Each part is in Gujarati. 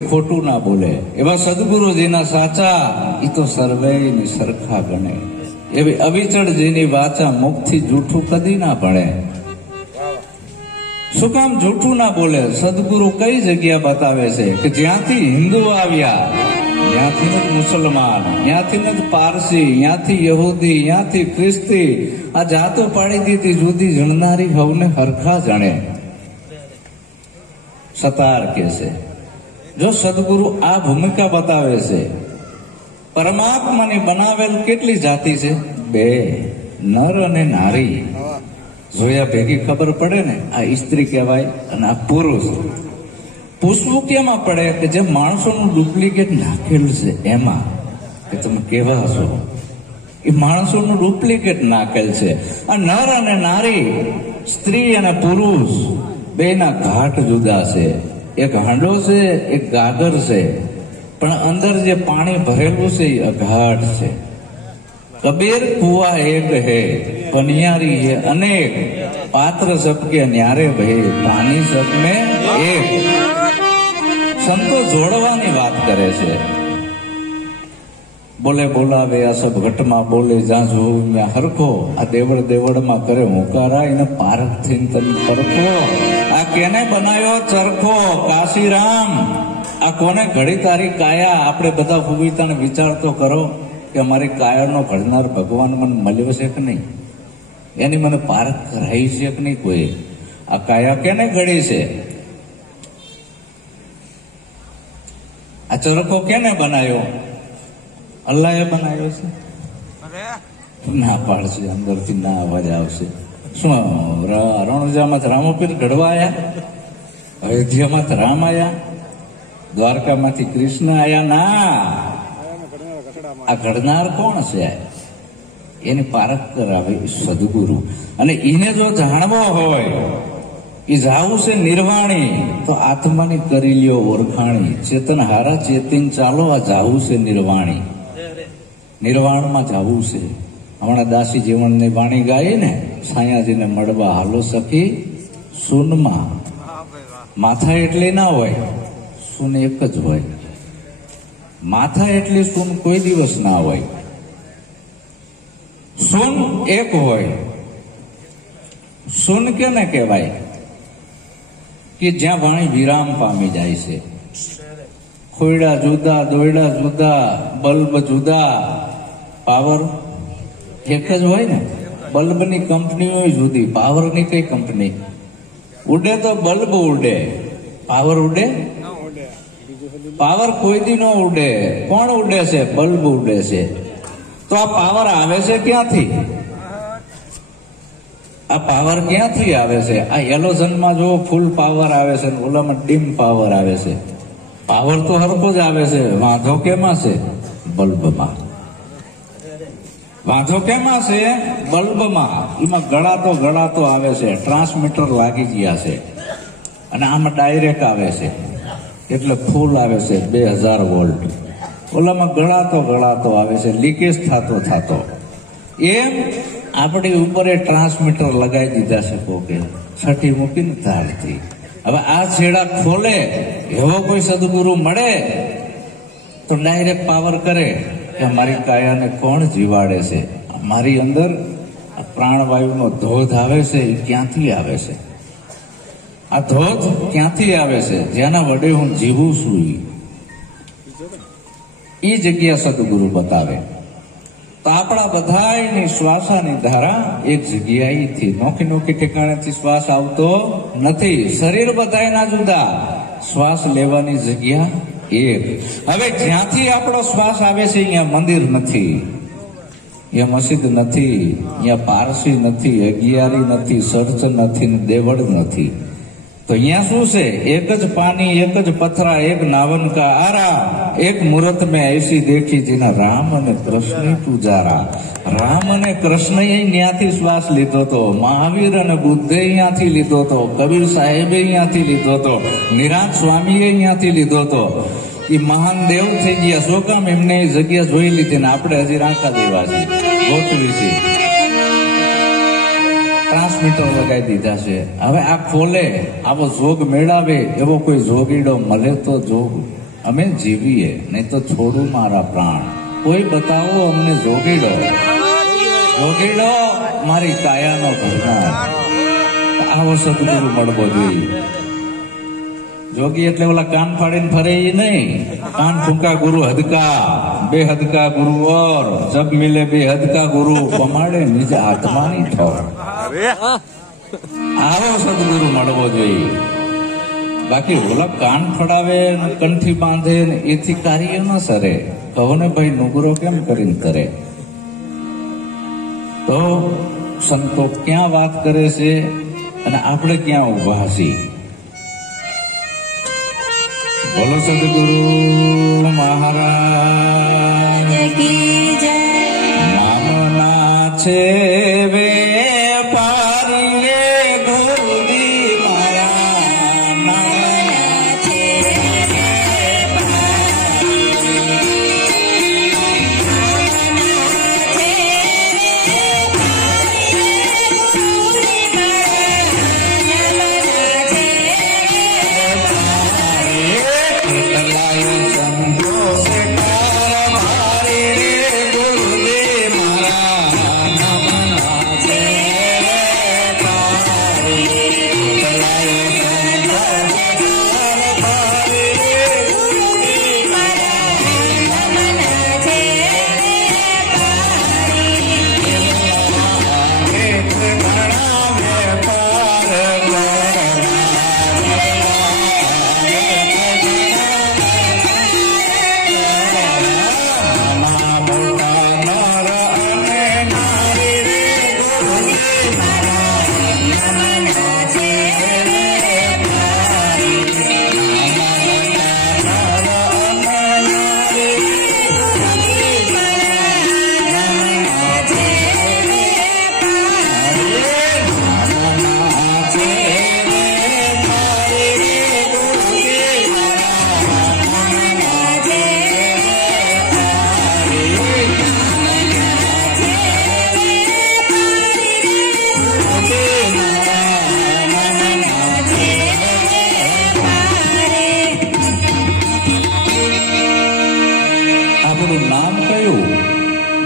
ખોટું ના બોલે એવા સદગુરુજીના સાચા ઈ તો સર્વેની સરખા ગણે. એવી અવિચળ જેની વાચા મુખથી જૂઠું કદી ના ભણે. શું કામ જૂઠું ના બોલે? સદગુરુ કઈ જગ્યા બતાવે છે કે જ્યાંથી હિન્દુ આવ્યા ત્યાંથી જ મુસલમાન, ત્યાંથી જ પારસી, ત્યાંથી યહૂદી, ત્યાંથી ખ્રિસ્તી, આ જાતો પાડી દીધી જુદી, જણનારી હવને હરખા જણે. સતાર કે છે જો સદગુરુ આ ભૂમિકા બતાવે છે. પરમાત્માની બનાવેલ કેટલી જાતિ છે? બે, નર અને નારી. જોયા ભેગી ખબર પડે ને, આ સ્ત્રી કહેવાય અને આ પુરુષ. પૂછવું કેમાં પડે કે જે માણસોનું ડુપ્લિકેટ નાખેલું છે એમાં કે તમે કેવા છો, એ માણસોનું ડુપ્લિકેટ નાખેલ છે. આ નર અને નારી, સ્ત્રી અને પુરુષ બેના ઘાટ જુદા છે. એક હાંડો છે, એક ગાગર છે, પણ અંદર જે પાણી ભરેલું છે એ અઘાટ છે. કબીર કુવા એક હે પનિયારી હે અનેક, પાત્ર સબકે ન્યારે ભે પાણી સબ મેં એક. સંતો જોડવાની વાત કરે છે. બોલે બોલાવે આ સબ ઘટમાં બોલે, જ્યાં જોવું ત્યાં હરખો. આ દેવળ દેવળમાં કરે હુંકારા, એને પારખ થઈને તમે પરખો. આ કેને બનાવ્યો ચરખો કાશીરામ? આ કોને ઘડી તારી કાયા? આપણે બધા ફૂવીતાને વિચાર તો કરો કે અમારી કાયાનો ઘડનાર ભગવાન મને મળ્યો છે કે નહીં, એની મને પારખ કરાઈ છે કે નહીં કોઈ? આ કાયા કેને ઘડી છે? આ ચરખો કેને બનાવ્યો? અલ્લાહે બનાવ્યો છે? ના પાડશે, અંદરથી ના અવાજ આવશે. શું રણુજામાં રામોપીર ઘડવા આયા? અયોધ્યામાં રામ આયા? દ્વારકામાંથી કૃષ્ણ આયા? ના, આ ઘડનાર કોણ છે? એની પારખ કરાવે સદગુરુ. અને એને જો જાણવો હોય, એ જાવું છે નિર્વાણી, તો આત્માની કરી લ્યો ઓળખાણી. ચેતન હારા ચેતિન ચાલો, આ જાવું છે નિર્વાણી. નિર્વાણમાં જાવું છે. હમણાં દાસી જીવનની વાણી ગાઈ ને, સાયાજીને મળવા હાલો સખી સૂનમાં. માથા એટલી ના હોય, સૂન એક જ હોય. માથા એટલી સૂન કોઈ દિવસ ના હોય. સૂન એક હોય. સૂન કેને કહેવાય? કે જ્યાં વાણી વિરામ પામી જાય છે. ખોયડા જુદા, દોયડા જુદા, બલ્બ જુદા, પાવર એક જ હોય ને. બલ્બની કંપની હોય જુદી, પાવરની કઈ કંપની? ઉડે તો બલ્બ ઉડે, પાવર ઉડે? પાવર કોઈ દી ન ઉડે. કોણ ઉડે છે? બલ્બ ઉડે છે. તો આ પાવર આવે છે ક્યાંથી? આ પાવર ક્યાંથી આવે છે? આ એલોઝનમાં જો ફૂલ પાવર આવે છે, ઓલામાં ડીમ પાવર આવે છે. પાવર તો હરખો જ આવે છે. વાંધો કેમાં છે? બલ્બમાં. વાંધો કેમાં છે? બલ્બમાં. એમાં ગળાતો આવે છે. ટ્રાન્સમીટર લાગી ગયા છે અને આમાં ડાયરેક્ટ આવે છે, એટલે ફૂલ આવે છે 2000 વોલ્ટ. ઓલામાં ગળાતો આવે છે, લીકેજ થતો. એમ આપણી ઉપર ટ્રાન્સમીટર લગાવી દીધા છે કોકે, છઠ્ઠી મૂકીને ધારથી. હવે આ છેડા ખોલે એવો કોઈ સદગુરુ મળે તો ડાયરેક્ટ પાવર કરે કે મારી કાયાને કોણ જીવાડે છે? મારી અંદર પ્રાણવાયુનો ધોધ આવે છે, એ ક્યાંથી આવે છે? આ ધોધ ક્યાંથી આવે છે? જેના વડે હું જીવું છું, એ જગ્યા સદગુરુ બતાવે. તો આપણા બધાની શ્વાસાની ધારા એક જગ્યાએથી, નોખી ઠેકાણેથી શ્વાસ આવતો નથી. શરીર બધાના જુદા, શ્વાસ લેવાની જગ્યા એક. હવે જ્યાંથી આપણો શ્વાસ આવે છે અહીંયા મંદિર નથી, અહીંયા મસ્જિદ નથી, અહીંયા પારસી નથી, અગિયારી નથી, ચર્ચ નથી, દેવળ નથી. તો અહીંયા શું છે? એક જ પાણી, એક જ પથરા, એક નાવન કા આરા, એક મુહૂર્ત મેં ऐसी देखी જેના રામ અને કૃષ્ણ પૂજારા. રામ અને કૃષ્ણએ ત્યાંથી શ્વાસ લીધો હતો, મહાવીર અને બુદ્ધે અહીંયાથી લીધો હતો, કબીર સાહેબે અહીંયાથી લીધો હતો, નિરાંત સ્વામીએ અહીંયાથી લીધો હતો. એ મહાન દેવ થઈ ગયા. શું કામ? એમને એ જગ્યા જોઈ લીધી ને આપણે હજી રાંકા દેવા છે, ગોઠવી છે, ટ્રાન્સમીટર લગાવી દીધા છે. હવે આ ખોલે, આવો જોગ મેળાવે એવો કોઈ જોગીડો મળે તો જોગ અમે જીવીએ, નહીં તો છોડું મારા પ્રાણ. કોઈ બતાવો અમને જોગીડો, જોગીડો મારી કાયાનો ભરનાર. આવો સદગુરુ મળવો જોઈએ. જોગી એટલે ઓલા કાન ફાડીને ફરે એ નહીં. કાન ફૂંકા ગુરુ હદકા, બે હદકા ગુરુ ઓર, જબ મિલે બે હદકા ગુરુ, પમાડે નિજ આત્માની ઠોર. આવો સદગુરુ મળવો જોઈએ. બાકી ઓલા કાન ફડાવે, કંઠી બાંધે એથી કાર્ય ન સરે. કહો ને ભાઈ નુગરો કેમ કરીને કરે? તો સંતો ક્યાં વાત કરે છે અને આપણે ક્યાં ઉભા છીએ? બોલો સદગુરુ મહારાજ કી જય. નામના છે વેપારીએ ગુરુજી મારા, નામના છે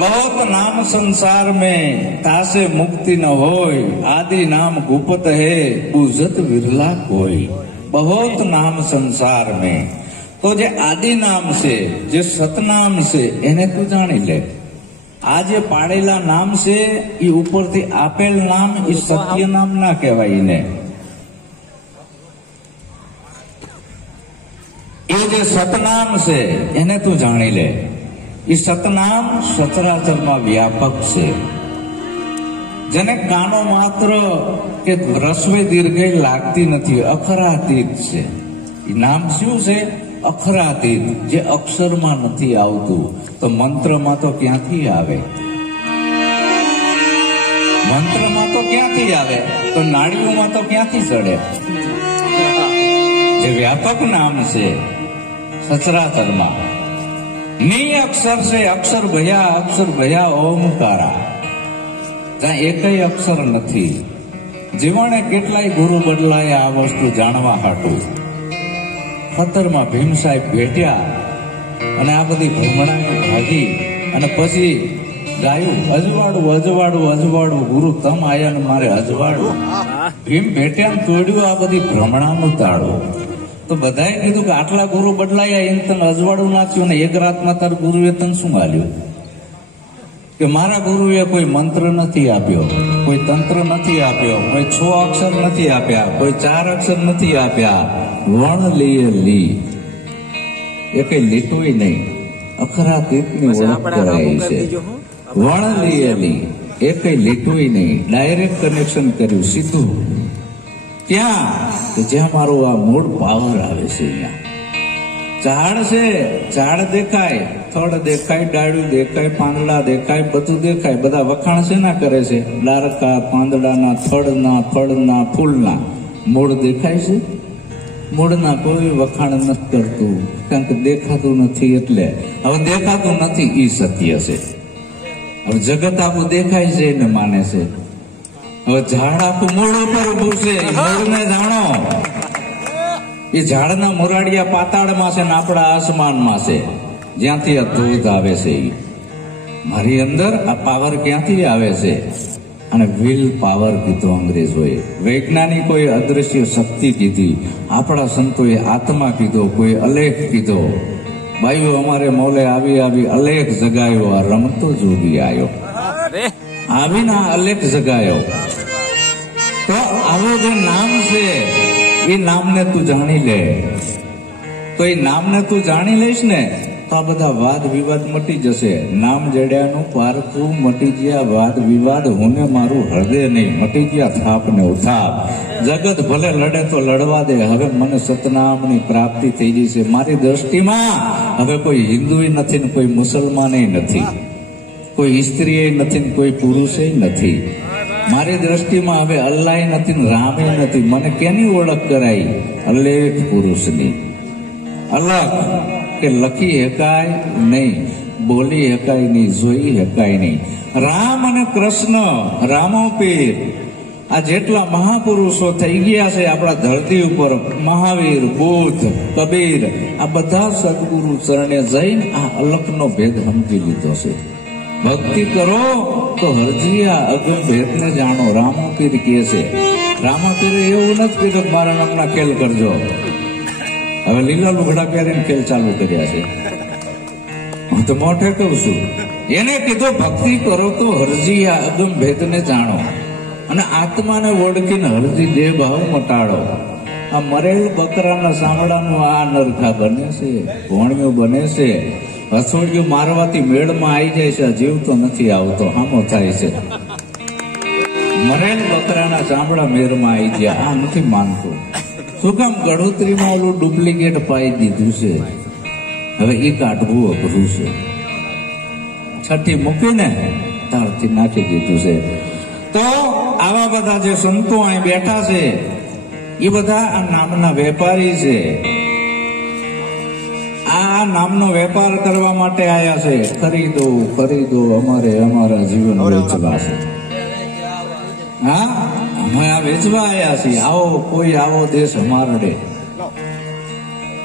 बहुत नाम संसार में तासे मुक्ति न होय, आदि नाम गुप्त है बुझत विरला कोई. बहुत नाम संसार में, तो जे आदि नाम से, जे सतनाम से, એને તું જાણી લે. આ જે પાડેલા નામ છે એ ઉપરથી આપેલ નામ એ સત્ય નામ ના કહેવાય. ને એ જે સતનામ છે એને તું જાણી લે. એ સતનામ સચરાચરમાં વ્યાપક છે. જેને કાનો માત્ર કે રસ્વે દીર્ઘ લાગતી નથી, અખરાતીત છે. એ નામ શું છે? અખરાતીત. જે અક્ષરમાં નથી આવતું તો મંત્રમાં તો ક્યાંથી આવે? મંત્રમાં તો ક્યાંથી આવે? તો નાળીઓમાં તો ક્યાંથી ચડે? જે વ્યાપક નામ છે સચરાચરમાં. ની અક્ષર છે અક્ષર ભયા ઓમકારા. જ્યાં એકય અક્ષર નથી. જીવણે કેટલાય ગુરુ બદલાયા આ વસ્તુ જાણવા હાટું. ખતરમાં ભીમ સાહેબ ભેટ્યા અને આ બધી ભ્રમણા ભાગી અને પછી ગાયું અજવાડું અજવાડું અજવાડું ગુરુ તમ આયા ને મારે અજવાડું. ભીમ ભેટ્યા ને તોડ્યું આ બધી ભ્રમણાનું તાળું. તો બધાએ કીધું કે આટલા ગુરુ બદલાયા એમ તને અજવાડું નાખ્યું ને એક રાતમાં તાર ગુરુએ તને શું આલ્યું? કે મારા ગુરુએ કોઈ મંત્ર નથી આપ્યો, કોઈ તંત્ર નથી આપ્યો, કોઈ 6 અક્ષર નથી આપ્યા, કોઈ 4 અક્ષર નથી આપ્યા. વણ લીએ લી, એ કઈ લીટું નહીં. અખરાતીતની ઓળખ કરાઈ છે. વણ લીએ લી, એ કઈ લીટું નહીં. ડાયરેક્ટ કનેક્શન કર્યું સીધું. ક્યાં? કે જ્યાં મારો આ મૂળ પાવર આવે છે. અહીંયા ઝાડ છે, ઝાડ દેખાય, થડ દેખાય, ડાળ્યું દેખાય, પાંદડા દેખાય, બધું દેખાય. બધા વખાણ છે ના કરે છે? ડાળકા, પાંદડાના, થડના, ફળના, ફૂલના. મૂળ દેખાય છે? મૂળના કોઈ વખાણ નથી કરતું, કારણ કે દેખાતું નથી. એટલે હવે દેખાતું નથી ઈ સત્ય છે. હવે જગત આખું દેખાય છે એને માને છે. હવે ઝાડ આખું મૂળ ઉપર ઉભું છે, મૂળને જાણો. એ ઝાડના મુરાડિયા પાતાળમાં છે ને આપણા આસમાનમાં છે, જ્યાંથી આ ધૂધ આવે છે. મારી અંદર આ પાવર ક્યાંથી આવે છે? અને વિલ પાવર કીધો અંગ્રેજોએ, વૈજ્ઞાનિકોએ અદ્રશ્ય શક્તિ કીધી, આપણા સંતોએ આત્મા કીધો, કોઈ અલેખ કીધો. ભાઈઓ અમારે મોલે આવી આવી અલેખ જગાયો, આ રમતો જોગી આવ્યો, આવીને આ અલેખ જગાયો. તો આવો જે નામ છે એ નામને તું જાણી લે, તો એ નામને તું જાણી લઈશ ને તો આ બધા વાદ વિવાદ મટી જશે. નામ જડ્યાનું પારખું મટી ગયા વાદ વિવાદ, હું ને મારું હૃદય નહીં, મટી ગયા થાપ ને ઉથાપ. જગત ભલે લડે તો લડવા દે, હવે મને સતનામની પ્રાપ્તિ થઈ ગઈ છે. મારી દ્રષ્ટિમાં હવે કોઈ હિન્દુય નથી ને કોઈ મુસલમાન નથી, કોઈ સ્ત્રી નથી ને કોઈ પુરુષ નથી. મારી દ્રષ્ટિમાં હવે અલ્લાહ નથી ને રામે નથી. મને કેની ઓળખ કરાઈ? અલેખ પુરુષની. અલગ કે લખી શકાય નહીં, બોલી શકાય નહીં, જોઈ શકાય નહીં. રામ અને કૃષ્ણ, રામો પીર, આ જેટલા મહાપુરુષો થઈ ગયા છે આપણા ધરતી ઉપર, મહાવીર, બુદ્ધ, કબીર, આ બધા સદગુરુ ચરણે જઈને આ અલખનો ભેદ સમજી લીધો છે. ભક્તિ કરો તો હરજીયા અગમ ભેદને જાણો, રામો પીર કહે છે. રામા પીરે એવું નથી કીધું મારા નામના ખેલ કરજો. હવે લીલા લુગડા પહેરીને ખેલ ચાલુ કર્યા છે. હું તો મોઢે કહું છું, એને કીધું ભક્તિ કરો તો હરજીયા અગમ ભેદને જાણો, અને આત્માને ઓળખીને હરજી દેહ ભાવ મટાડો. આ મરેલ બકરાના સાંભળાનું આ નરખા બને છે, ભોણિયું બને છે, હસોડિયું મારવાથી મેળમાં આવી જાય છે, જીવ તો નથી આવતો, હામો થાય છે. મરેલ બકરાના ચામડા મેરમાં આવી ગયા, આ નથી માનતું. શું કામ? ગઢોતરીમાં ઓલું ડુપ્લિકેટ પાઈ દીધું છે, હવે એ કાઢવું અઘરું છે. છઠ્ઠી મૂકીને તારથી નાખી દીધું છે. તો આવા બધા જે સંતો અહીં બેઠા છે એ બધા આ નામના વેપારી છે. આ નામનો વેપાર કરવા માટે આયા છે. ખરીદો ખરીદો, અમારે અમારા જીવન વેચવા છે. હા, અમે આ વેચવા આવ્યા છીએ. આવો કોઈ આવો દેશ અમારડે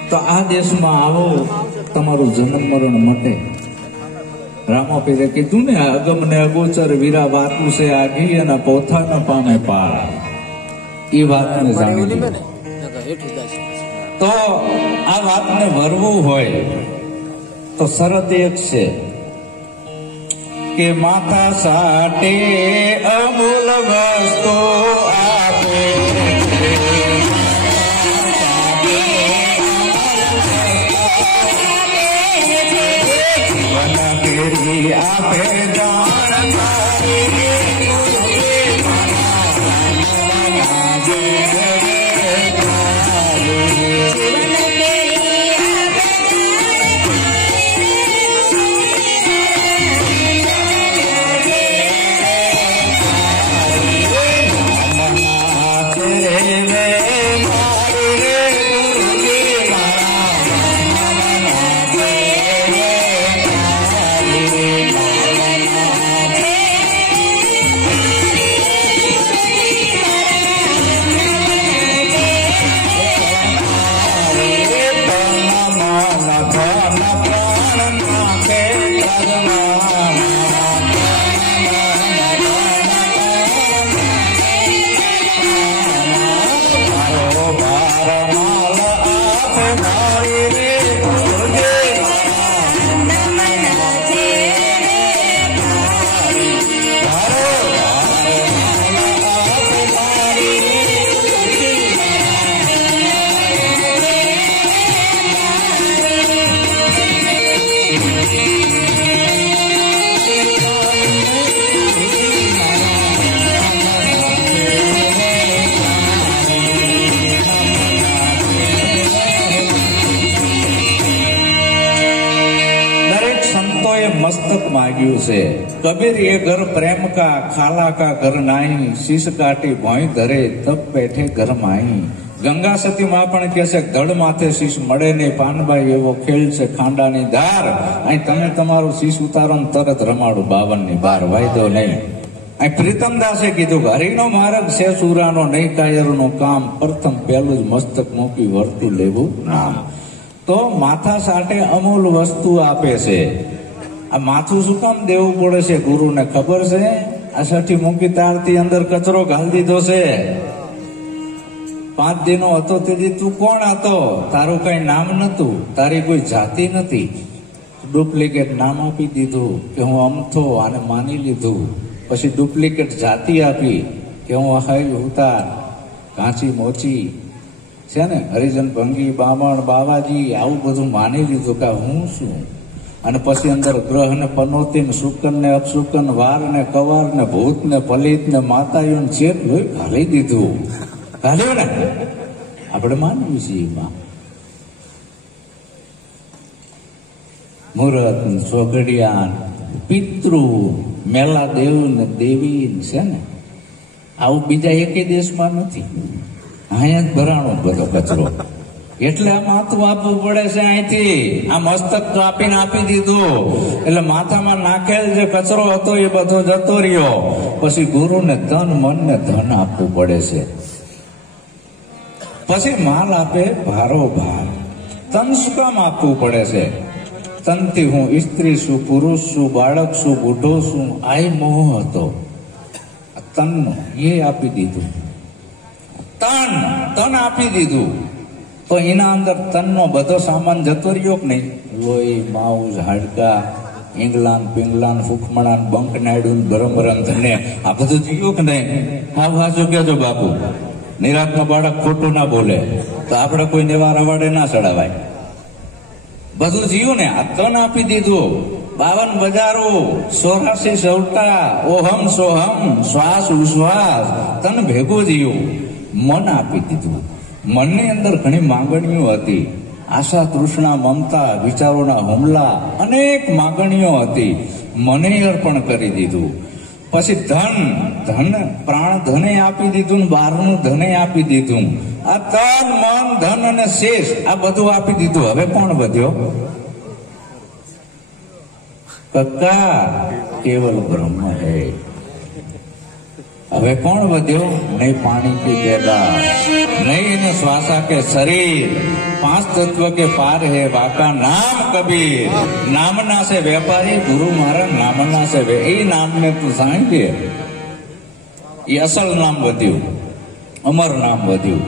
તો આ દેશમાં આવો, તમારું જન્મ મરણ મટે. રામો પીરે કીધું ને, અગમ ને અગોચર વીરા વાતું છે આગી, અને પોથા ન પામે પાર. એ વાતને જાણી લીધું. તો આ વાતને ભરવું હોય તો શરત એક છે કે માતા સાટે અમૂલ વસ્તુ આપે, જીવન ફેરી આપે मस्तक मांग्यू से। कबीर ये घर प्रेम का खाला का घर नाही, शीश काटी भोई धरे तब बैठे घर माई। गंगा सती मां पण कहे धड़ माथे शीश मळे नहीं, पानबाई एवो खेल से खांडानी धार, अहीं तमे तमारो शीश उतारो तरत रमाड़ू 52 ની 12 वायदो नहीं। આ પ્રીતમદાસે કીધું કે હરિનો માર્ગ છે સુરાનો નહીં કાયરનું કામ, પ્રથમ પહેલું જ મસ્તક મૂકી વર્તું લેવું નામ. તો માથા સાટે અમૂલ વસ્તુ આપે છે. આ માથું શું કામ દેવું પડે છે ગુરુને ખબર છે? આ સઠી મૂકી તારથી અંદર કચરો ઘાલી દીધો છે. 5 દિનો હતો તેથી તું કોણ હતો? તારું કઈ નામ નતું, તારી કોઈ જાતિ નથી. ડુપ્લિકેટ નામ આપી દીધું કે હું અમથો, આને માની લીધું. પછી ડુપ્લિકેટ જાતિ આપી કે હું હાઈ ઉતાર, કાંચી મોચી છે ને, હરિજન ભંગી, બામણ, બાવાજી, આવું બધું માની લીધું કે હું શું. અને પછી અંદર ગ્રહ ને પનોતી ને શુકન ને અપશુકન, વાર ને કવાર ને ભૂત ને પલિત ને માતાયું ને ચેત લોહી ઘાલી દીધું. ઘાલ્યું ને આપણે માનવી છીએ એમાં. મુહૂર્ત, સોગડિયા, પિતૃ, મેલા દેવ ને દેવી છે ને, આવું બીજા એકે દેશમાં નથી. અહીંયા જ ભરાણો બધો કચરો. એટલે આ માથું આપવું પડે છે અહીંથી. આ મસ્તક તો આપીને આપી દીધું એટલે માથામાં નાખેલ જે કચરો હતો એ બધો જતો રહ્યો. પછી ગુરુને તન મન ને ધન આપવું પડે છે. પછી માલ આપે ભારો ભાર. તન શું કામ આપવું પડે છે? તનથી હું સ્ત્રી છું, પુરુષ છું, બાળક છું, બુઢો છું, આય મોહ હતો. તનનો એ આપી દીધું. તન આપી દીધું તો એના અંદર તનનો બધો સામાન જતો રહ્યો કે નહીં? લોહી, માઉસ, હાડકા, ઈંગલાન, પિંગલાન, ફૂકમણાન, બંક નાયડું, ગરમરંધ ને આ બધું જીવ્યું કે નહીં? હા વાંચો કેજો બાપુ. નિરાતમાં બાળક ખોટું ના બોલે તો આપણે કોઈ નેવારા વાડે ના ચડાવાય. બધું જીવ્યું ને. આ તન આપી દીધું. 52 બજારો, 84 સવટા, ઓહમ સોહમ, શ્વાસ ઉશ્વાસ, તન ભેગું જીવ્યું. મન આપી દીધું. મનની અંદર ઘણી માંગણીઓ હતી. આશા, તૃષ્ણા, મમતા, વિચારોના હુમલા, અનેક માંગણીઓ હતી. મને અર્પણ કરી દીધું. પછી ધન પ્રાણ ધને આપી દીધું ને બહારનું ધને આપી દીધું. આ તન, મન, ધન અને શેષ આ બધું આપી દીધું. હવે કોણ વધ્યો? કક્કા કેવલ બ્રહ્મ હૈ. હવે કોણ વધ્યો? નહીં પાણી કે પેદા, નહીં શ્વાસા કે શરીર, 5 તત્વ કે પાર હે વાકા નામ કબીર. નામના છે વેપારી, ગુરુ મારા નામના છે. એ નામને તું સાંભળે, એ અસલ નામ વધ્યું, અમર નામ વધ્યું.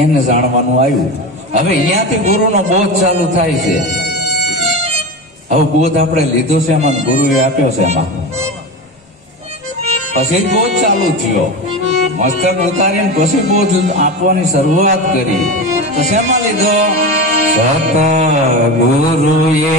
એને જાણવાનું આવ્યું. હવે અહીંયાથી ગુરુનો બોધ ચાલુ થાય છે. હવે બોધ આપણે લીધો છે એમાં, ગુરુએ આપ્યો છે એમાં. પછી જ બોધ ચાલુ થયો. મસ્તક ઉતારીને પછી બોધ આપવાની શરૂઆત કરી. તો શેમાં લીધો? સત ગુરુએ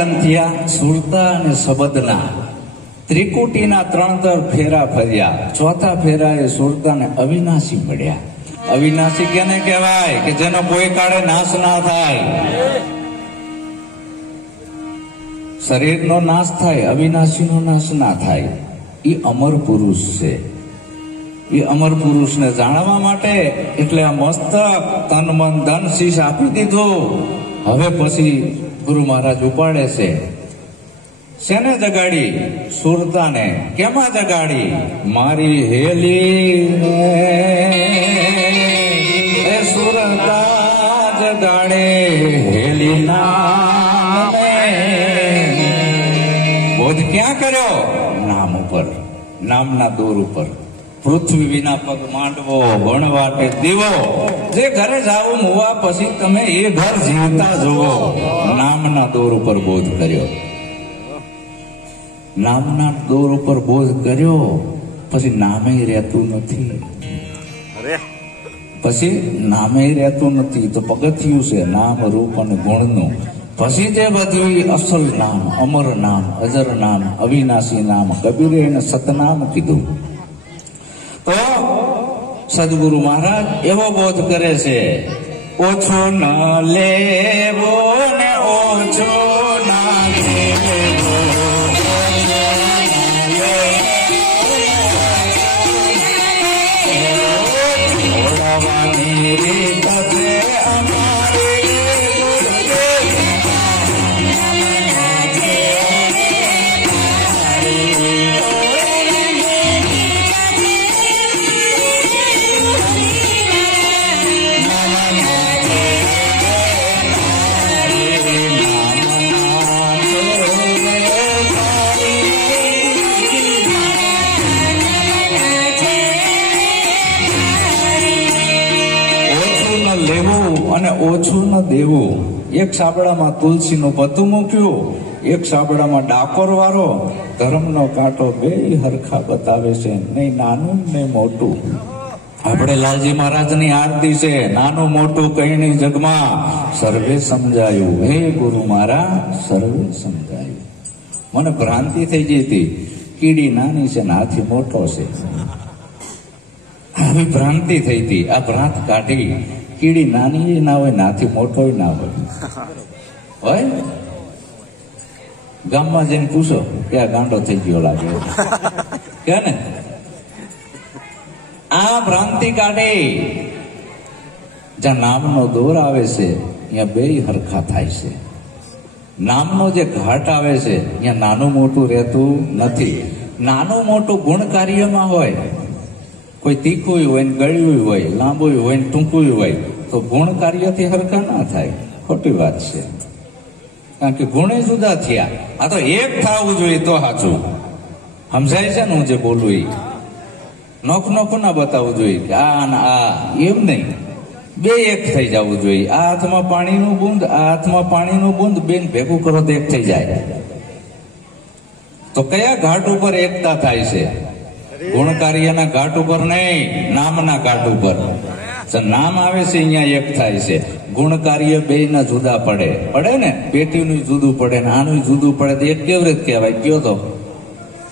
લગ્ન થયા સુરતા અને સબદના. ત્રિકુટીના 3 ફેરા ફર્યા. ચોથા ફેરા એ સુરતાને અવિનાશી મળ્યા. અવિનાશી કેને કહેવાય? કે જેનો કોઈ કાળે નાશ ના થાય. શરીરનો નાશ થાય, અવિનાશીનો નાશ ના થાય. એ અમર પુરુષ છે. એ અમર પુરુષને જાણવા માટે એટલે આ મસ્તક તન મન ધન શીશ આપી દીધું. હવે પછી ગુરુ મહારાજ ઉપાડે છે. શેને જગાડી? સુરતાને. કેમાં જગાડી? મારી હેલી એ સુરતા જગાડે હેલી નામ. બોધ ક્યાં કર્યો? નામ ઉપર, નામના દોર ઉપર. પૃથ્વી વિના પગ માંડવો, વણવાટે દીવો. જે ઘરે જાઓ મુવા પછી તમે એ ઘર જીવતા જુઓ. નામના દોર ઉપર બોધ કર્યો. નામના દોર ઉપર બોધ કર્યો પછી નામે રહેતું નથી. પછી નામે રહેતું નથી તો પગથિયું છે નામ રૂપ અને ગુણનું. પછી તે બધું અસલ નામ, અમર નામ, અજર નામ, અવિનાશી નામ કબીરે એને સતનામ કીધું. તો સદગુરુ મહારાજ એવો બોધ કરે છે, ઓછો ન લેવો ને ઓછો ના લેવો. ઓળવાની રીત છે અમારી અને ઓછું ન દેવું. એક સાબડામાં તુલસીનું પતું મૂક્યું, એક સાબડામાં ડાકોર વાળો. ધર્મનો કાંટો બે હરખા બતાવે છે, નહીં નાનું નહીં મોટું. આપણે લાલજી મહારાજની આરતી છે, નાનું મોટું કઈ નહીં જગમાં સર્વે સમજાયું. હે ગુરુ મહારાજ સર્વે સમજાયું. મને ભ્રાંતિ થઈ ગઈ હતી, કીડી નાની છે ને હાથી મોટો છે. આવી ભ્રાંતિ થઈ હતી. આ ભ્રાંત કાઢી. કીડી નાની ના હોય, નાથી મોટો ના હોય. ગામમાં જઈને પૂછો કે આ ગાંડો થઈ ગયો લાગે કે ને. આ ભ્રાંતિ કાઢી. જ્યાં નામનો દોર આવે છે ત્યાં બે હરખા થાય છે. નામનો જે ઘાટ આવે છે ત્યાં નાનું મોટું રહેતું નથી. નાનું મોટું ગુણ કાર્યમાં હોય. કોઈ તીખું હોય ને ગળ્યું હોય, લાંબું હોય ને ટૂંકું હોય તો ગુણ કાર્યથી હરખા ના થાય. ખોટી વાત છે, કારણ કે ગુણે જુદા થયા. આ તો એક થવું જોઈએ તો સાચું સમજાય છે ને. હું જે બોલું એ નોખું ના બતાવવું જોઈએ કે આ ને આ, એમ નહીં. બે એક થઈ જવું જોઈએ. આ હાથમાં પાણીનું બુંદ, આ હાથમાં પાણીનું બુંદ, બેન ભેગું કરો તો એક થઈ જાય. તો કયા ઘાટ ઉપર એકતા થાય છે? ગુણ કાર્યના ઘાટ ઉપર નહીં, નામના ઘાટ ઉપર. નામ આવે છે અહીંયા એક થાય છે. ગુણ કાર્ય બે ના જુદા પડે ને. પેટીનું જુદું પડે ને આનું જુદું પડે તો એક કેવી રીતે કહેવાય? કયો તો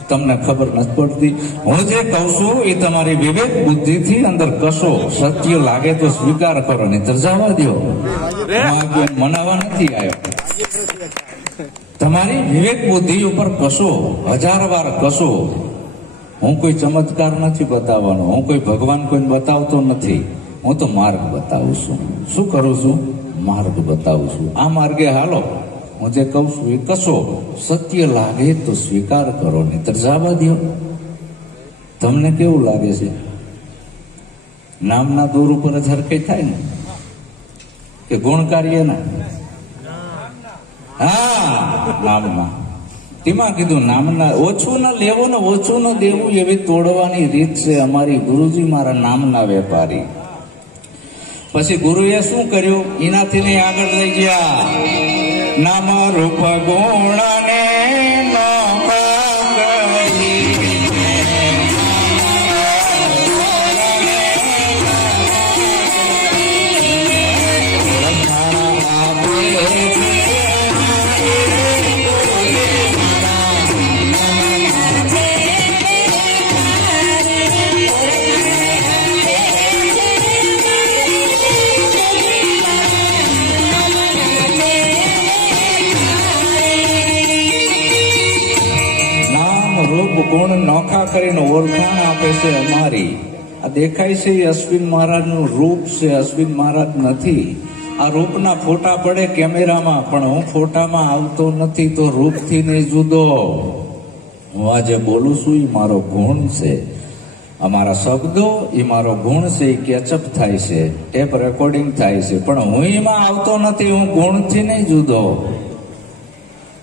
તમને ખબર નથી પડતી. હું જે કહું છું એ તમારી વિવેક બુદ્ધિથી અંદર કશો. સત્ય લાગે તો સ્વીકાર કરો, નહીં તો જવા દો. કોઈ મનાવા નથી આવ્યો. તમારી વિવેક બુદ્ધિ ઉપર કશો, 1000 વાર કશો. હું કોઈ ચમત્કાર નથી બતાવવાનો, હું કોઈ ભગવાન કોઈને બતાવતો નથી. હું તો માર્ગ બતાવું છું. શું કરું છું? માર્ગ બતાવું છું. આ માર્ગે હાલો. હું જે કહું છું એ કશો. સત્ય લાગે તો સ્વીકાર કરો, નહીતર જવા દો. તમને કેવું લાગે છે? નામના દોર ઉપર જ હરકત થાય ને કે ગુણ કાર્ય ના? હા, નામમાં તેમાં કીધું નામના. ઓછું ન લેવું ને ઓછું ન દેવું એવી તોડવાની રીત છે અમારી. ગુરુજી મારા નામના વેપારી. પછી ગુરુએ શું કર્યું? એનાથી ને આગળ લઈ ગયા. નામ રૂપ ગુણ ને ગુણ નોખા કરીને ઓળખાણ આપે છે અમારી. આ દેખાય છે એ અશ્વિન મહારાજનું રૂપ છે, અશ્વિન મહારાજ નથી. આ રૂપના ફોટા પડે કેમેરામાં, પણ હું ફોટામાં આવતો નથી તો રૂપથી નહીં જુદો. હું આજે બોલું છું એ મારો ગુણ છે. અમારા શબ્દો એ મારો ગુણ છે, એ કેચઅપ થાય છે, ટેપ રેકોર્ડિંગ થાય છે, પણ હું એમાં આવતો નથી. હું ગુણથી નહીં જુદો.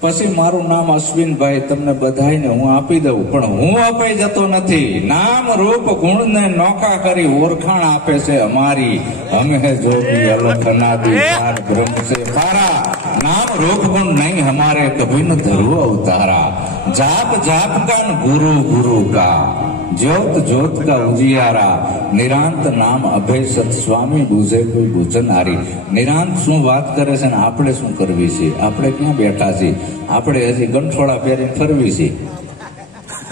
પછી મારું નામ અશ્વિનભાઈ તમને બધાને હું આપી દઉં, પણ હું અપાઈ જતો નથી. નામ રૂપ ગુણને નોખા કરી ઓળખાણ આપે છે અમારી. અમે જોગી અલખ અનાદિ પાર બ્રહ્મ છે પારા. નામ રૂપ ગુણ નહીં हमारे कभी न धरो अवतारा. जाप जाप का गुरु गुरु का, ज्योत ज्योत का उजियारा. નિરાંત નામ અભય સત સ્વામી બુઝે કોઈ ભૂજનારી. નિરાંત શું વાત કરે છે ને આપણે શું કરવી છે? આપણે ક્યાં બેઠા છીએ? આપણે હજી ગંઠોડા પહેરીને ફરવી છે,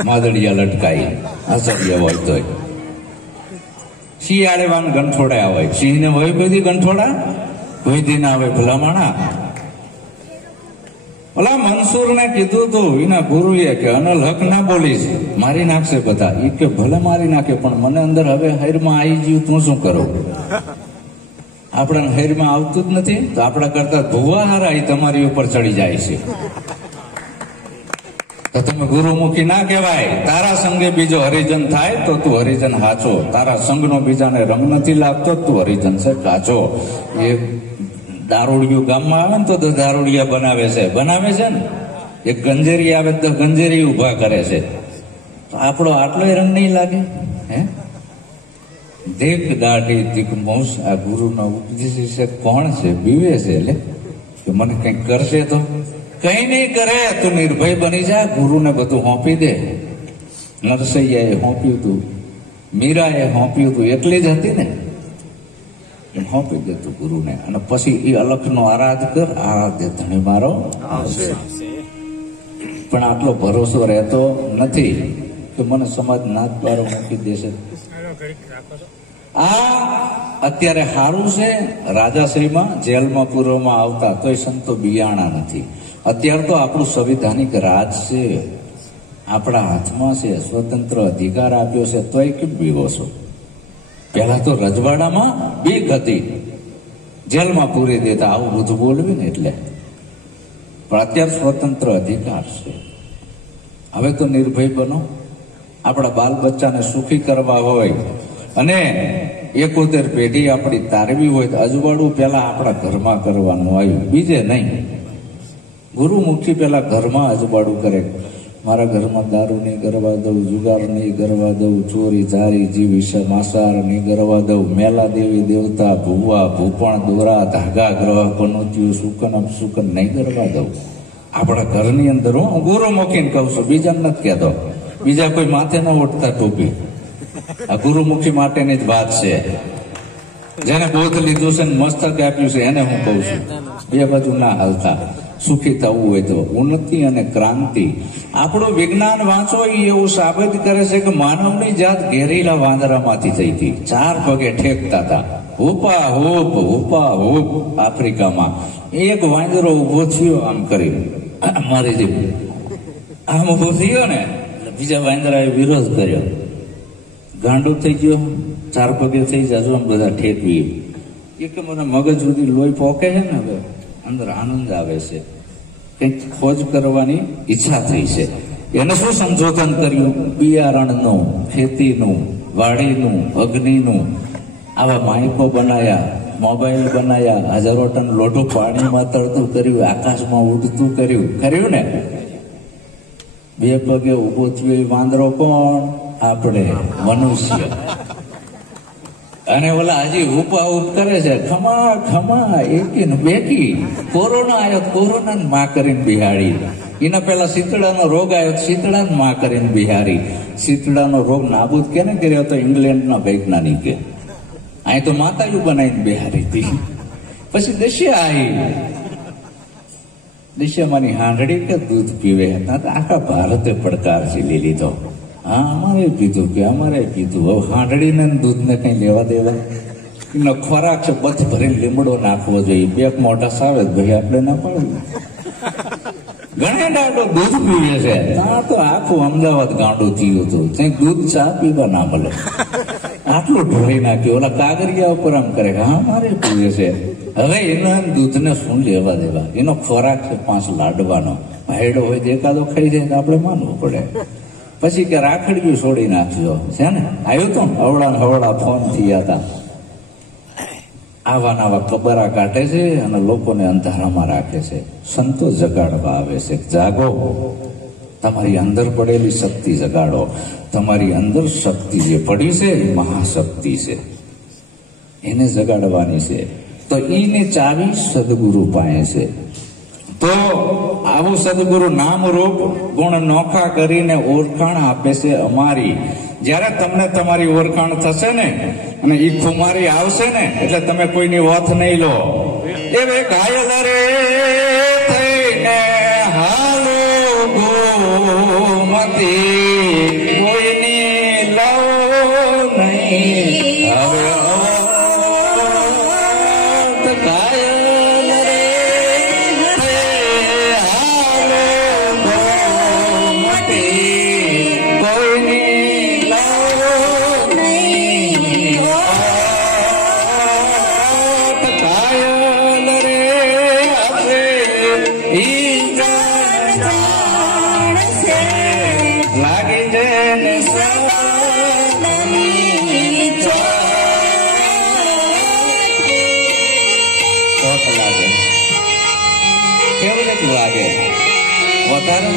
માદડિયા લટકાઈ હસડિયા હોય તોય. શિયાળે વાન ગંઠોડા હોય, સિંહને હોય બધી ગંઠોડા, કોઈ દી ના હોય ભલામણા. ઓલા મનસુરને કીધું તું એના ગુરુએ કે અનલ હક ના બોલીશ, મારી નાખશે બધા. એ કે ભલે મારી નાખે, પણ મને અંદર હવે હૈરમાં આવી ગયું, તું શું કરો? આપણા હૈરમાં આવતું જ નથી તો આપણા કરતા ભૂવા હારા એ તમારી ઉપર ચડી જાય છે. તો તમે ગુરુમુખી ના કહેવાય. તારા સંગે બીજો હરિજન થાય તો તું હરિજન હાચો. તારા સંગનો બીજાને રંગ નથી લાગતો તું હરિજન છે કાચો. એ દારૂડિયું ગામમાં આવે ને તો દારૂડિયા બનાવે છે ને. એક ગંજેરી આવે તો ગંજેરી ઉભા કરે છે. તો આપણો આટલો રંગ નહીં લાગે? હે દેખ દાઢી દીકમોસ. આ ગુરુનો ઉપદેશ છે. કોણ છે? બીવે છે એટલે કે મને કંઈક કરશે તો કઈ નહીં કરે. તું નિર્ભય બની જા, ગુરુને બધું હોંપી દે. નરસૈયાએ હોંપ્યું તું, મીરાએ હોંપ્યું તું, એકલી જ હતી ને, હોંપી દેતું ગુરુને. અને પછી એ અલખનો આરાધ કર, આરાધ્ય ધણી મારો આવશે. પણ આટલો ભરોસો રહેતો નથી કે મને સમાજ નાથ બારો મૂકી દેશે. આ અત્યારે સારું છે, રાજાશાહીમાં જેલમાં પૂર્વમાં આવતા તોય સંતો બિયાણા નથી. અત્યારે તો આપણું સંવિધાનિક રાજ છે, આપણા હાથમાં છે, સ્વતંત્ર અધિકાર આપ્યો છે, તોય કેમ બીવો છો? પહેલા તો રજવાડામાં બીક હતી, જેલમાં પૂરી દેતા આવું બધું બોલવી ને એટલે. પણ અત્યારે સ્વતંત્ર અધિકાર છે. હવે તો નિર્ભય બનો. આપણા બાલ બચ્ચાને સુખી કરવા હોય અને 71 પેઢી આપણી તારવી હોય તો અજવાળું પેલા આપણા ઘરમાં કરવાનું આવ્યું, બીજે નહીં. ગુરુમુખી પેલા ઘરમાં અજવાળું કરે. મારા ઘરમાં દારૂ નહીં કરવા દઉં, જુગાર નહીં કરવા દઉં, ચોરી ચારી જીવ માંસાહાર નહીં કરવા દઉં, મેલા દેવી દેવતા ભૂવા ભૂપણ દોરા ધાગા ગ્રહ પનોત્યું સુકન અપસુકન નહીં કરવા દઉં. આપણા ઘરની અંદર હું ગુરુમુખીને કહું છું, બીજા નથી કહેતો. બીજા કોઈ માથે ના ઓઢતા ટોપી. આ ગુરુમુખી માટેની જ વાત છે. જેને બોધ લીધું છે ને મસ્તક આપ્યું છે એને હું કહું છું, એ બધું ના હાલતા. સુખી થવું હોય તો ઉન્નતિ અને ક્રાંતિ. આપણું વિજ્ઞાન વાંચો એ એવું સાબિત કરે છે કે માનવની જાત ઘેરીલા વાંદરામાંથી થઈ હતી. 4 પગે ઠેકતા હતા, હુપા હુપ. આફ્રિકામાં એક વાંદરો ઉભો થયો, આમ કરી મારી જેમ આમ ઉભો થયો ને, બીજા વાંદરાએ વિરોધ કર્યો, ગાંડો થઈ ગયો, 4 પગે થઈ જજો આમ બધા ઠેકવી. એ કે મને મગજ સુધી લોહી પોકે છે ને, હવે અંદર આનંદ આવે છે, કંઈક ખોજ કરવાની ઈચ્છા થઈ છે. એને શું સંશોધન કર્યું? બિયારણનું, ખેતીનું, વાડીનું, અગ્નિનું, આવા માઇકો બનાયા, મોબાઈલ બનાયા, હજારો ટન લોઢું પાણીમાં તરતું કર્યું, આકાશમાં ઉડતું કર્યું ને. 2 પગે ઉભો થયો વાંદરો કોણ? આપણે મનુષ્ય. અને ઓલા હજી ઉપા ઉપ કરે છે, ખમા એકી ને બેકી. કોરોના આવ્યો, કોરોના ને માં કરીને બિહાડી. એના પેલા શીતળાનો રોગ આવ્યો, શીતળા ને માં કરીને બિહારી. શીતળાનો રોગ નાબૂદ કેને કર્યો હતો? ઇંગ્લેન્ડના વૈજ્ઞાનિકે. અહીં તો માતાયું બનાવીને બિહારી હતી. પછી દશિયા આવી. દશિયામાંની હાંડડી કે દૂધ પીવે, આખા ભારતે પડકાર ઝીલી લીધો. હા, અમારે પીધું કે અમારે પીધું. હવે હાંડડીને દૂધને કઈ લેવા દેવા? એનો ખોરાક છે, બધ ભરીને લીમડો નાખવો જોઈએ. 2 મોઢા સાવે ભાઈ, આપણે ના પાડવું. ઘણે દાડો દૂધ પીવે છે, ત્યાં તો આખું અમદાવાદ ગાંડું થયું હતું, ત્યાં દૂધ ચા પીવા ના મળે, આટલું ઢોળી નાખ્યું. ઓલા કાગરિયા ઉપર આમ કરે, હા મારે પીવે છે. હવે એના દૂધને શું લેવા દેવા? એનો ખોરાક છે 5 લાડવાનો. ભાઈડો હોય તો એકાદો ખાઈ જાય તો આપણે માનવું પડે. પછી કે રાખડીયું છોડી નાખજો છે ને. આવ્યું તો હવડા હવડા ફોન થયા હતા. આવા નવા કબરા કાઢે છે અને લોકોને અંધારામાં રાખે છે. સંતો જગાડવા આવે છે, જાગો, તમારી અંદર પડેલી શક્તિ જગાડો. તમારી અંદર શક્તિ જે પડી છે એ મહાશક્તિ છે, એને જગાડવાની છે. તો એને ચાવી સદગુરુ પાસે છે. તો આવું સદગુરુ નામ રૂપ ગુણ નોખા કરીને ઓળખાણ આપે છે અમારી. જયારે તમને તમારી ઓળખાણ થશે ને અને ઈ ખુમારી આવશે ને એટલે તમે કોઈની ઓથ નહીં લો. એવે ઘાયલ રે થઈને હાલો ગોમતી, કોઈની લો નહીં હવે.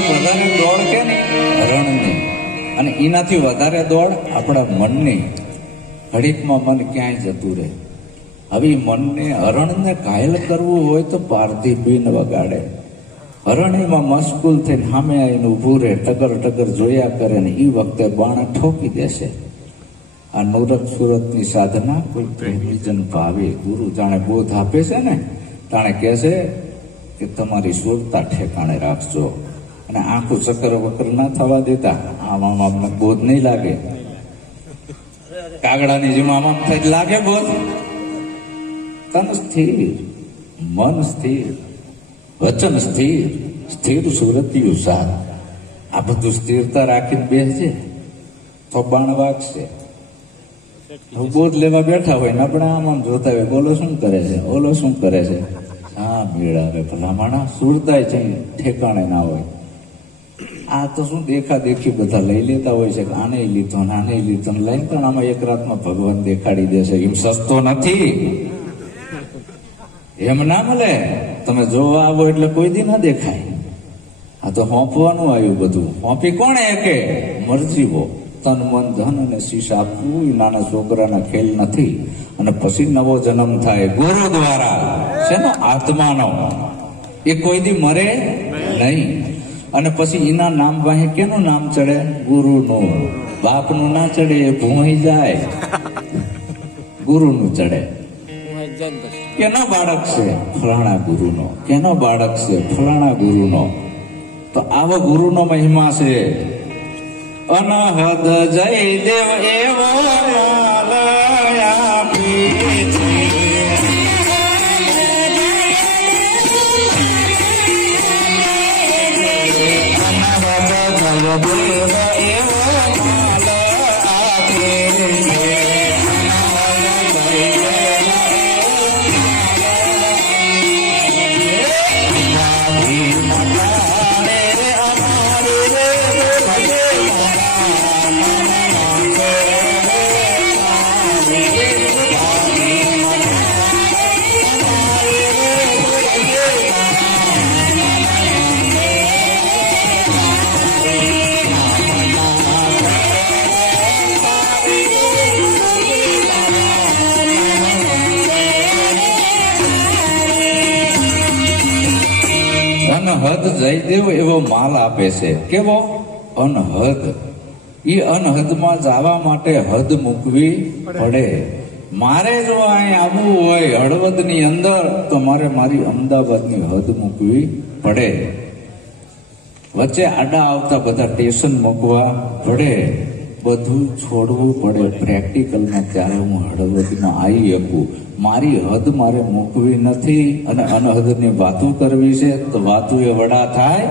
વધારે દોડ કે નહીં રણની, અને એનાથી વધારે દોડ આપણા મનની. ઘડીકમાં મન ક્યાંય જતું રહે. હવે મનને હરણને ઘાયલ કરવું હોય તો પારધી બીન વગાડે. હરણીમાં મશગુલ થઈને સામે આવીને ઊભું રહે, ટગર ટગર જોયા કરે ને એ વખતે બાણા ઠોકી દેશે. આ નુરત સુરતની સાધના કોઈ પ્રેમીજન ભાવે ગુરુ જાણે બોધ આપે છે ને તાણે કહે છે કે તમારી સુરતા ઠેકાણે રાખજો અને આંખું ચક્કર વક્કર ના થવા દેતા. આમાં અમને બોધ નહીં લાગે. કાગડાની જેમ આમાં થઈ લાગે બોધ. તન સ્થિર, મન સ્થિર, વચન સ્થિર, સ્થિર સુરતીયું સાથ. આ બધું સ્થિરતા રાખીને બેસજે તો બાણ વાગશે. બોધ લેવા બેઠા હોય ને આપણે આમ જોતા હોય, ઓલો શું કરે છે, ઓલો શું કરે છે. હા મેળાવે ભલામણા સુરતા છે ઠેકાણે ના હોય. આ તો શું દેખા દેખી બધા લઈ લેતા હોય છે કે આને લીધો ને આને લીધો ને લઈને પણ આમાં એક રાતમાં ભગવાન દેખાડી દેશે. એમ સસ્તો નથી, એમ ના મળે. તમે જોવા આવો એટલે કોઈ દી ના દેખાય. આ તો હોંપવાનું આવ્યું બધું. હોંપી કોણે કે મરજીવો. તન મન ધન અને શીશ આપવું એ નાના છોકરાના ખેલ નથી. અને પછી નવો જન્મ થાય ગુરુ દ્વારા છે ને આત્માનો. એ કોઈ દી મરે નહીં. અને પછી એના નામ વાહે કેનું નામ ચડે? ગુરુનું. બાપનું ના ચડે, એ ભૂઈ જાય. ગુરુનું ચડે. કેનો બાળક છે? ફલાણા ગુરુનો. કેનો બાળક છે? ફલાણા ગુરુનો. તો આવો ગુરુનો મહિમા છે. અનહદ જય દેવ એવો અનહદ જયદેવ એવો માલ આપે છે. કેવો? અનહદ. એ અનહદમાં જવા માટે હદ મૂકવી પડે. મારે જો અહીં આવવું હોય હળવદની અંદર તો મારે મારી અમદાવાદની હદ મૂકવી પડે. વચ્ચે આડા આવતા બધા સ્ટેશન મૂકવા પડે. બધું છોડવું પડે પ્રેક્ટિકલમાં, ત્યારે હું હળવદમાં આવી શકું. મારી હદ મારે મૂકવી નથી અને અનહદની વાતું કરવી છે તો વાતું એ વડા થાય.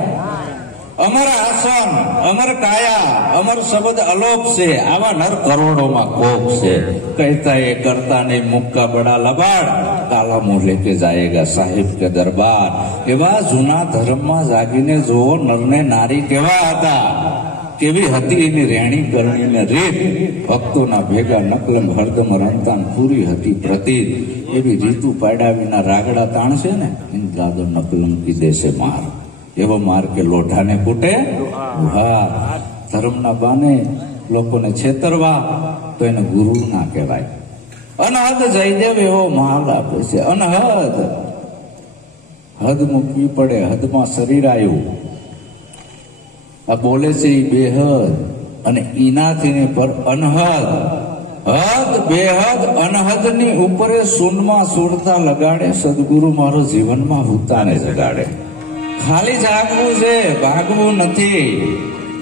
અમર આસન, અમર કાયા, અમર શબ્દ અલોપ છે. આવા નર કરોડોમાં કોક છે. કહેતા એ કરતા નહીં, મુક્કા બડા લબાડ, કાલા મુંહ લેકે જાયેગા સાહિબ કે દરબાર. એવા જૂના ધર્મમાં જાગીને જોવો નરને નારી કેવા હતા, કેવી હતી એની રહેણી કરણી ને રીત. ભક્તોના ભેગા નકલમ હરદમ રમતાન પૂરી હતી પ્રતીત. એવી રીતુ પાડ્યા વિના રાગડા તાણશે ને, ઇન્દ્રાદો નકલમ કીધે છે માર. એવો માર કે લોઢાને કૂટે લુહાર. ધર્મના બાને લોકોને છેતરવા તો એને ગુરુ ના કહેવાય. અનહદ જયદેવ એવો માલ આપે છે. અનહદ હદ મૂકવી પડે, હદમાં શરીર આવ્યું. આ બોલે છે એ બેહદ અને ઈનાથી પર અનહદ. હદ બેહદ અનહદની ઉપરે સૂનમાં સુરતા લગાડે. સદગુરુ મારો જીવનમાં હુતાને જગાડે. ખાલી જાગવું છે, ભાગવું નથી.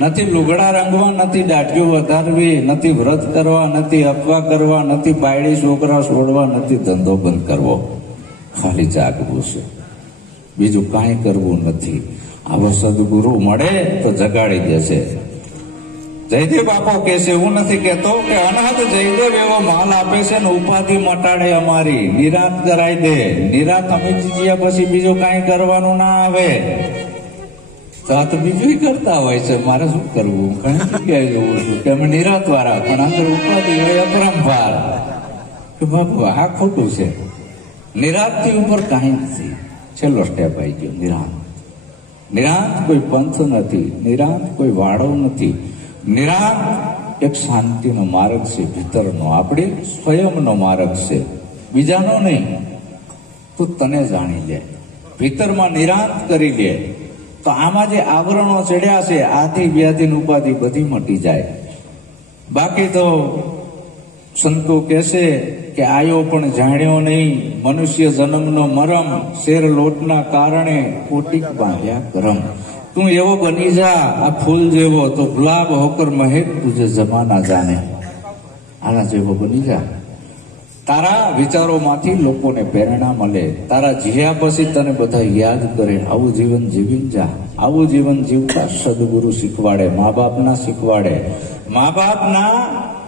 નથી લુગડા રંગવા, નથી દાઢીઓ વધારવી, નથી વ્રત કરવા, નથી અપવા કરવા, નથી બાયડી છોકરા છોડવા, નથી ધંધો બંધ કરવો. ખાલી જાગવું છે, બીજું કાંઈ કરવું નથી. આવો સદગુરુ મળે તો જગાડી દેશે. જયદેવ બાપો કે છે, હું નથી કેતો કે અનહદ જયદેવ એવો માલ આપે છે ને ઉપાધિ મટાડે અમારી, નિરાત કરાઈ દે. નિરાત અમીજી જ્યાં પછી બીજું કાંઈ કરવાનું ના આવે. તો આ તો બીજું કરતા હોય છે, મારે શું કરવું? ઘણી જગ્યાએ જોઉં છું કે અમે નિરાત વાળા, પણ અંદર ઉપાધિ હોય અપરંપાર. કે બાપુ આ ખોટું છે. નિરાતથી ઉપર કાંઈ નથી. છેલ્લો સ્ટેપ આવી ગયો નિરાત. નિરાંત કોઈ પંથ નથી, નિરાંત કોઈ વાળો નથી. નિરાંત એક શાંતિનો માર્ગ છે, ભીતરનો, આપણે સ્વયંનો માર્ગ છે, બીજાનો નહીં. તું તને જાણી લે, ભીતરમાં નિરાંત કરી લે તો આમાં જે આવરણો ચડ્યા છે, આથી વ્યાધિ ઉપાધિ બધી મટી જાય. બાકી તો સંતો કહેશે કે આયો પણ જાણ્યો નહીં, મનુષ્ય જન્મનો મરમ, શેર લોટના કારણે કોટિક બાંધ્યા કરમ. તું એવો બની જા આ ફૂલ જેવો, તો ગુલાબ હોકર મહેક તુજે જમાના જાને. આના જેવો બની જા. તારા વિચારોમાંથી લોકોને પ્રેરણા મળે. તારા જીયા પછી તને બધા યાદ કરે. આવું જીવન જીવીને જા. આવું જીવન જીવતા સદગુરુ શીખવાડે, મા બાપના શીખવાડે. મા બાપના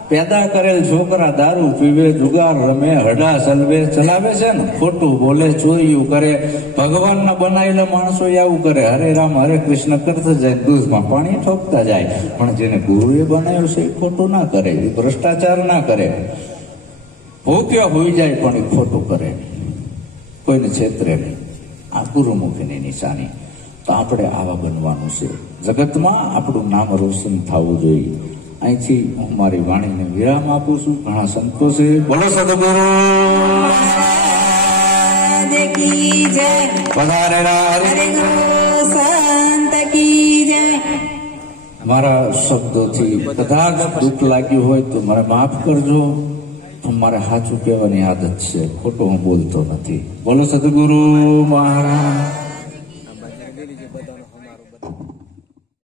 પેદા કરેલ છોકરા દારૂ પીવે, જુગાર રમે, હડા સલવે ચલાવે છે ને, ખોટું બોલે, ચોર્યું કરે. ભગવાનના બનાવેલા માણસો આવું કરે, હરે રામ હરે કૃષ્ણ કરતા જાય, દૂધમાં પાણી ઠોકતા જાય. પણ જેને ગુરુએ બનાવ્યું છે એ ખોટું ના કરે, એ ભ્રષ્ટાચાર ના કરે. ભૂખ્યો હોઈ જાય પણ એ ખોટું કરે, કોઈને છેતરે નહીં. આ ગુરુમુખીની નિશાની. તો આપણે આવા બનવાનું છે. જગતમાં આપણું નામ રોશન થવું જોઈએ. અહીંથી હું મારી વાણીને વિરામ આપું છું. ઘણા સંતો છે. બોલો સદગુરુ મારા શબ્દોથી કદાચ દુઃખ લાગ્યું હોય તો મારે માફ કરજો. મારે સાચું કહેવાની આદત છે, ખોટો હું બોલતો નથી. બોલો સદગુરુ મહારાજ.